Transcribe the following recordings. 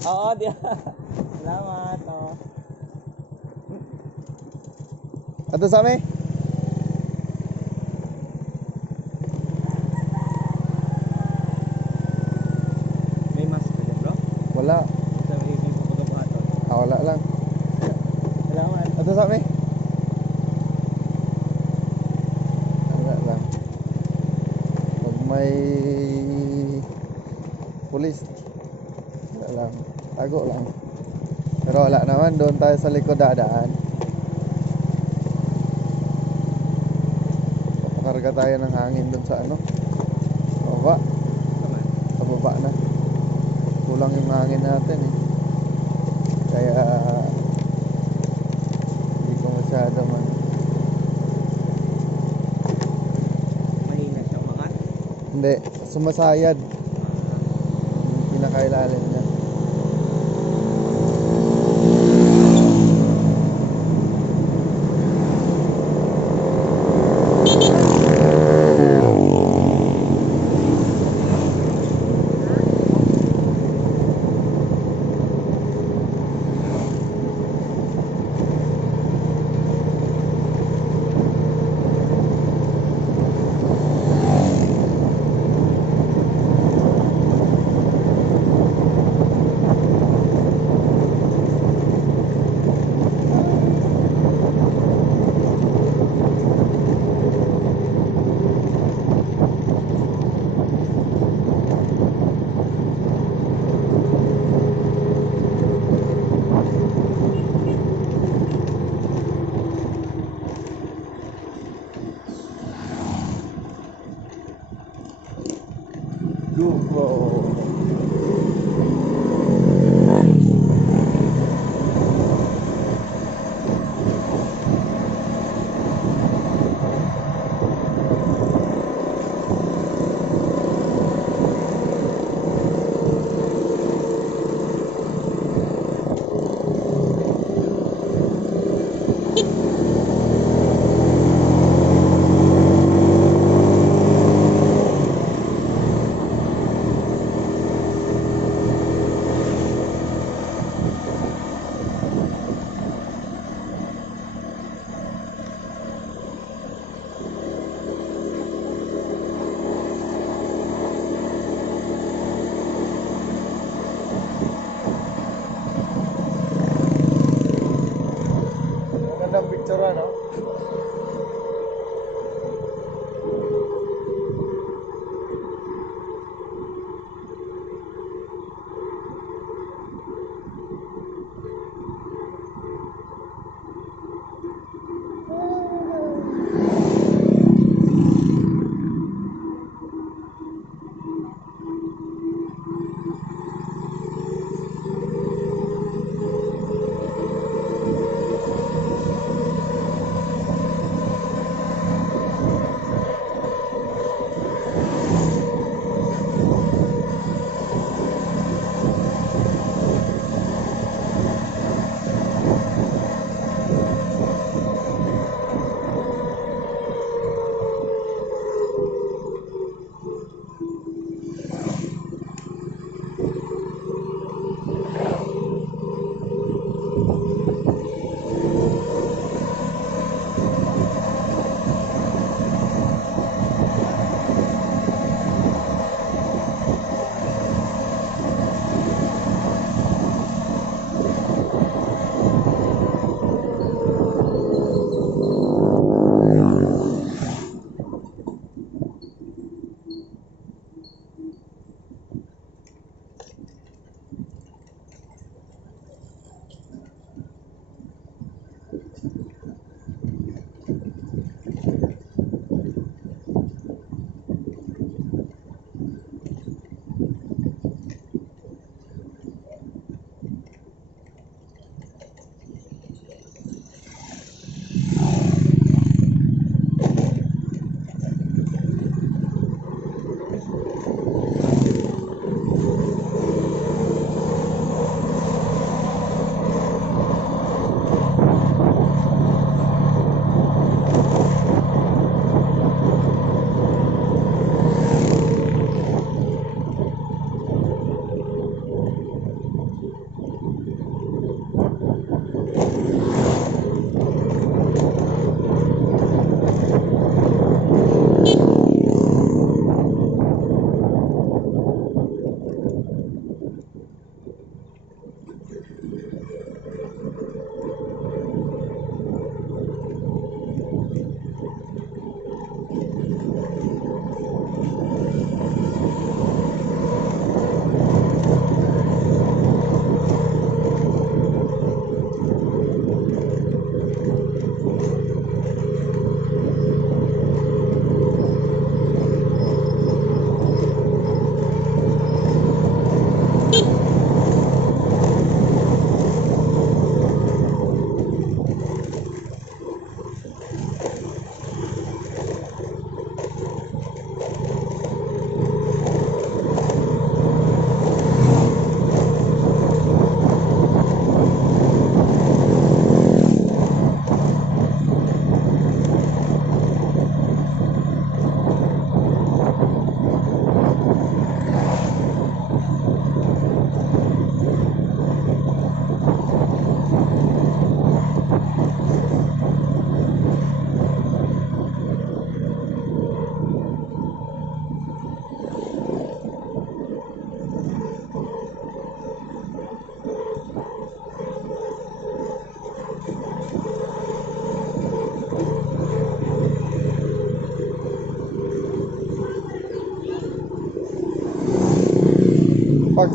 Oo, di. Salamat. Oh. Ato sa amin? May mask ka dyan, bro? Wala. Sa may pagkabuhaton. Wala lang. Salamat. Ato sa amin? Wala lang. Pag may pulis, wala lang. Tago lang. Pero wala naman. Doon tayo sa likod dadaan. Papakarga tayo ng hangin doon sa ano. Sa baba. Naman. Sa baba na. Kulang yung hangin natin eh. Kaya hindi ko masyado man. Mahina siya umangat. Hindi, sumasayad. Yung pinakailalim niya.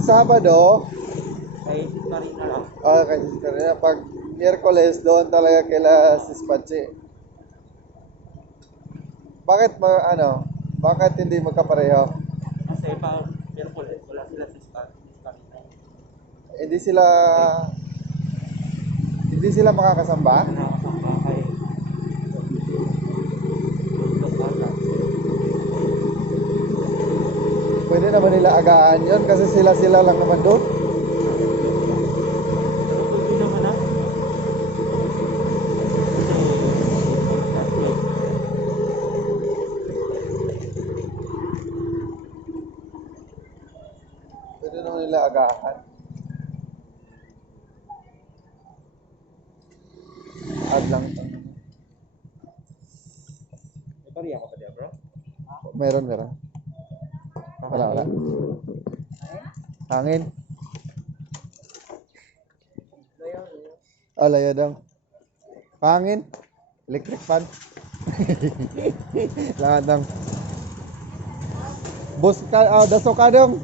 Sabado, Kay Marina lang. kasi kanina, pag Miyerkules, doon talaga kila Sis Pachi. Bakit hindi magkapareho? Kasi pa Miyerkules, wala sila sa Marina. Hindi sila, hindi sila makakasamba? Nakakasama kay Lokala. Pwede naman nila agaan yon kasi sila lang naman doon. Hindi naman na. Pwede naman nila agaan. Add lang ito. May pariya ka pa diya, bro? Meron. Wala. Hangin. Laya daw. Hangin. Electric fan. Lahat ng bus ka, daso ka dong.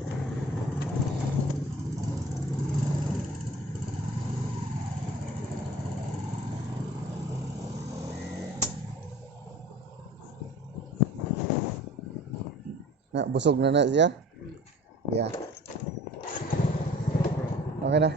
Busog na siya. Yeah. Okay na.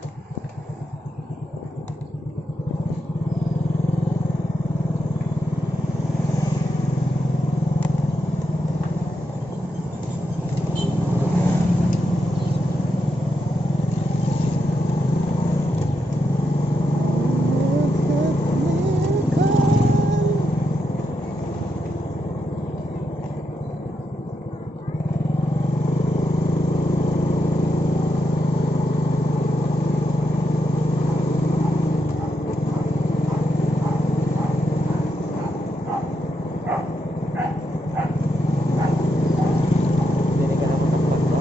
Hindi ka na masaktan, bro.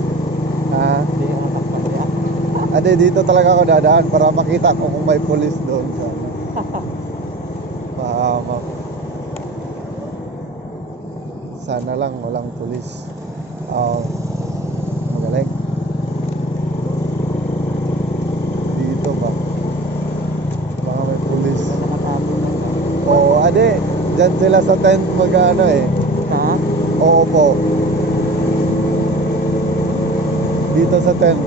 Hindi ka masaktan, bro. Ade, dito talaga ako dadaan para makita ko kung may pulis doon. Mahama ko. Sana lang walang pulis. Magaling. Dito ba? Baka may pulis. Oo, ade. Diyan sila sa tent mag-ano eh. Ha? Oo po. Dito sa tent.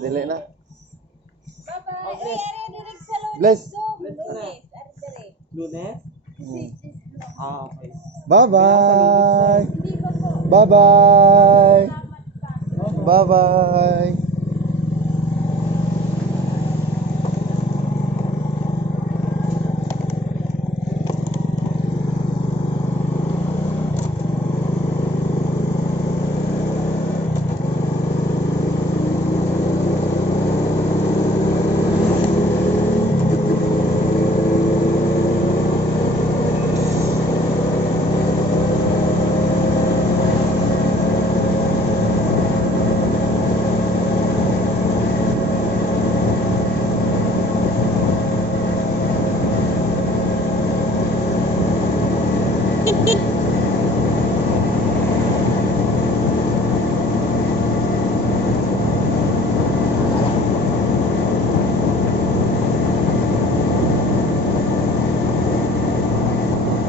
Dili na. Bye-bye. Ay, are direct sa lunes. Bless. Lunes. Are direct. Lunes? Mm. Okay. Bye-bye. Hindi ko po. Bye-bye. Salamat pa. Bye-bye.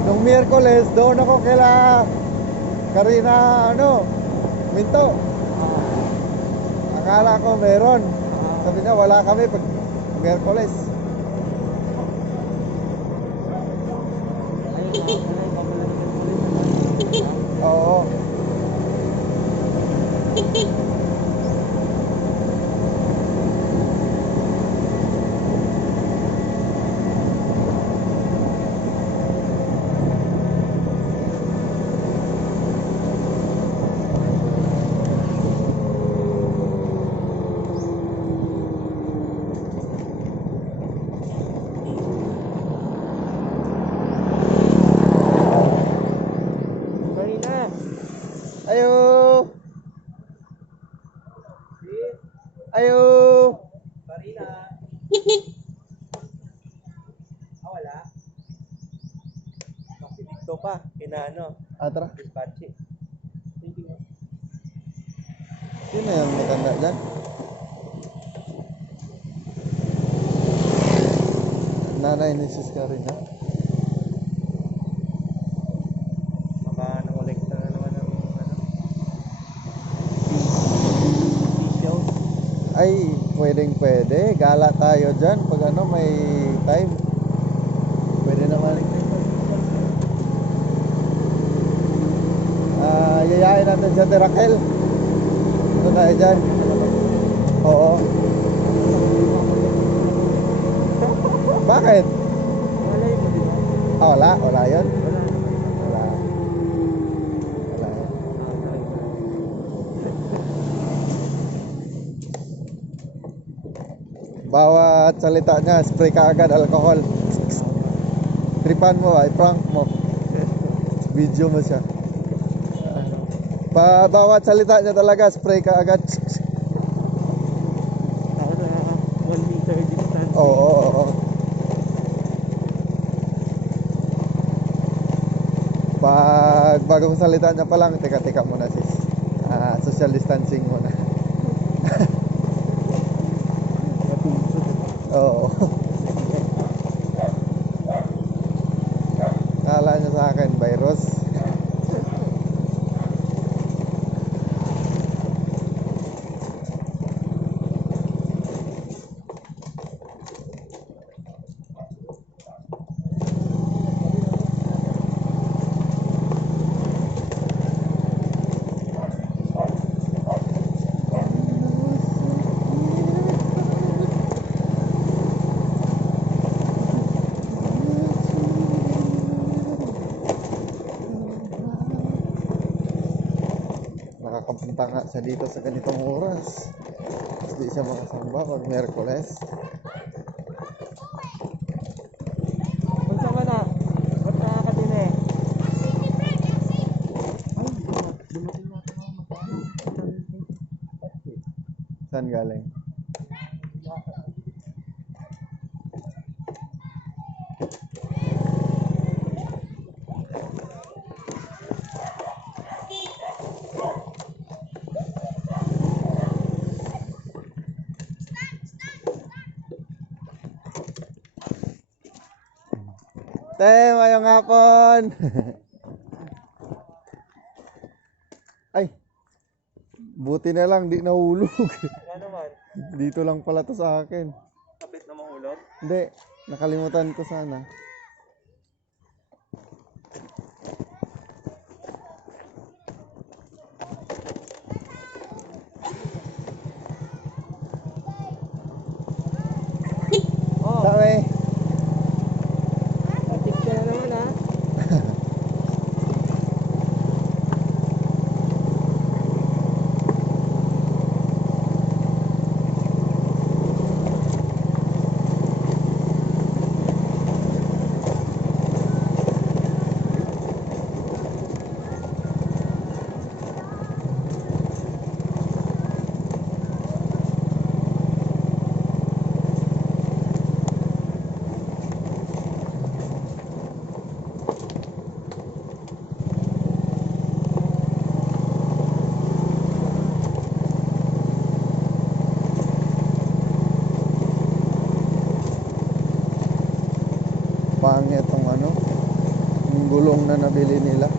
Nung Miyerkules, doon ako kila Karina, Minto. Akala ko meron. Sabi niya, wala kami pag Miyerkules. Oo. Karina! Ayo. Ayo. Karina! Wala? Kasi dito pa, kinaano, Atra. dispatch. Thank you. Sino yung matanda dyan? Nanay ni Sis Karina. Baka nangolekta na naman ng official. Ay, pwede. Gala tayo dyan pag may time. Pwede naman. Yayain natin dyan ni Raquel. Ito tayo dyan. Oo. Bakit? Wala yun, di ba? Wala yun. Wala. Wala. Wala. Bawat salita niya, spray ka agad alcohol. Tripan mo, i-prank mo. Video mo siya. Bawat salita niya talaga, spray ka agad. Para 1 meter distance. Oo. Pag bagong salita niya pa lang, teka muna sis. Social distancing muna. Oo. Kala niya sa akin, virus. Nakakapunta nga siya dito sa ganitong oras. Hindi siya makasamba pag Miyerkules. Punta ka na. Ba't nakakatin eh? Dumating na ako. Saan galing? Te, mayong hapon. Ay, buti na lang di nahulog. Ano naman? Dito lang pala to sa akin. Kapit na mahulog. Hindi, nakalimutan ko sana. Oh, Sabi, antik ka na naman ha. pangit tong ano, yung gulong na nabili nila.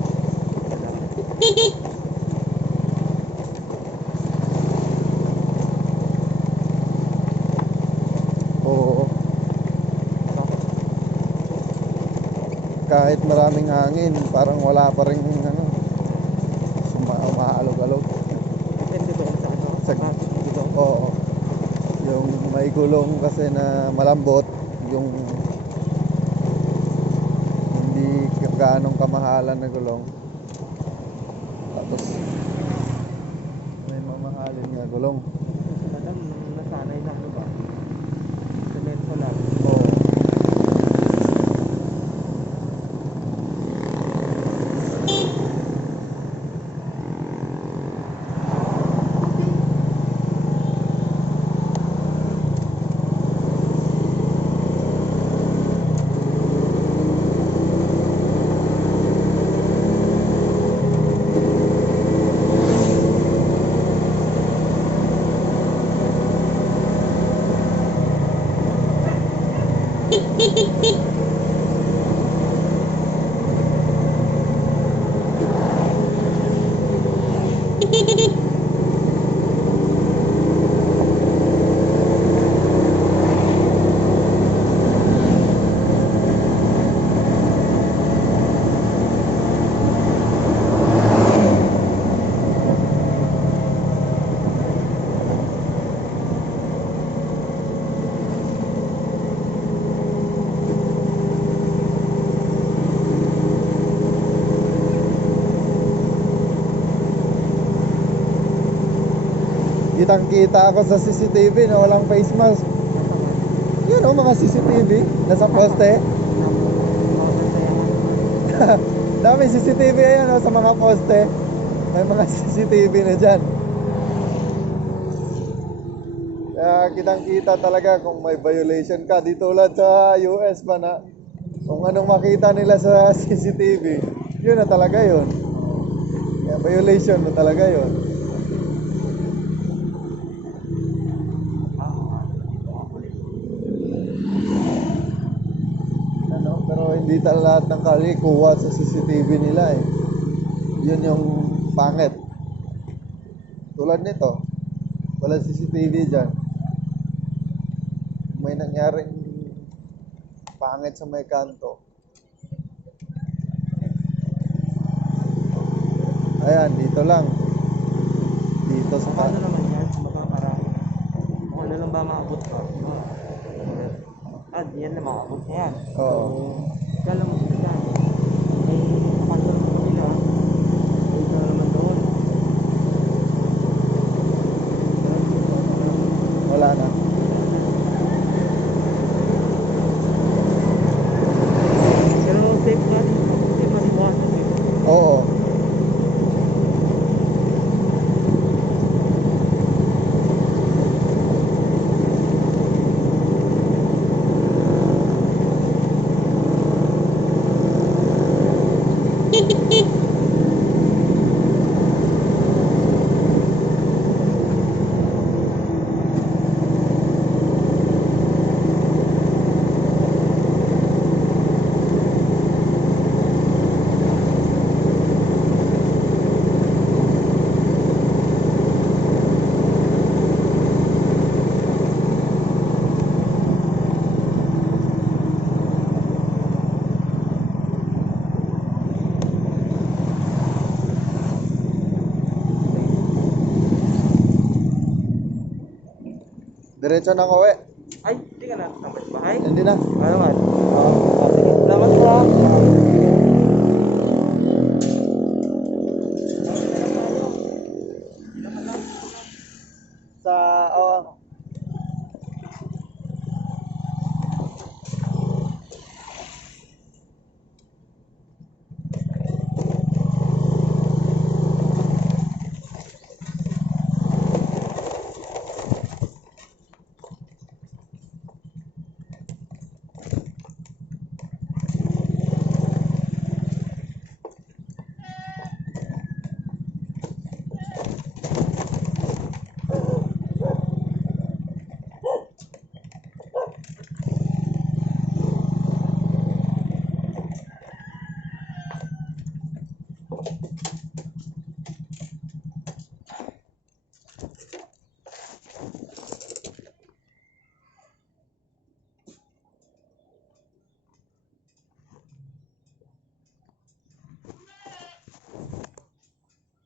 Oo. Kahit maraming hangin, parang wala pa rin ano, umaalog-alog. Depende doon sa ano. Sa- Kapit mo doon. Oo. Yung may gulong kasi na malambot, yung hindi gaanong kamahalan na gulong. Tapos may mamahalin nga gulong. Madam, nasanay na ano ba? Semento lang. Oo. Kitang-kita ako sa CCTV na walang face mask. Yun o, mga CCTV nasa poste. Dami CCTV ayan o, sa mga poste. May mga CCTV na dyan. Kaya kitang-kita talaga kung may violation ka. Di tulad sa US pa na kung anong makita nila sa CCTV, yun na talaga yun. Kaya violation na talaga yun. Ano, pero hindi lahat ng kali kuha sa CCTV nila eh. Yun yung pangit. Tulad nito, wala CCTV dyan. May nangyaring pangit sa may kanto. Ayan, dito lang. Dito sa Paano naman yan? Mga marami. Kung ano lang ba maabot ka? Yan na maabot na yan. Oo. Kala mo sila dyan. May kapantol mo sila. Ay na naman doon. Wala na. Pero safe ka. Safe masibukasan eh. Oo. Diretso na ko Ay, hindi ka na tambay sa bahay. Hindi na. Ano naman? Oo. Salamat po.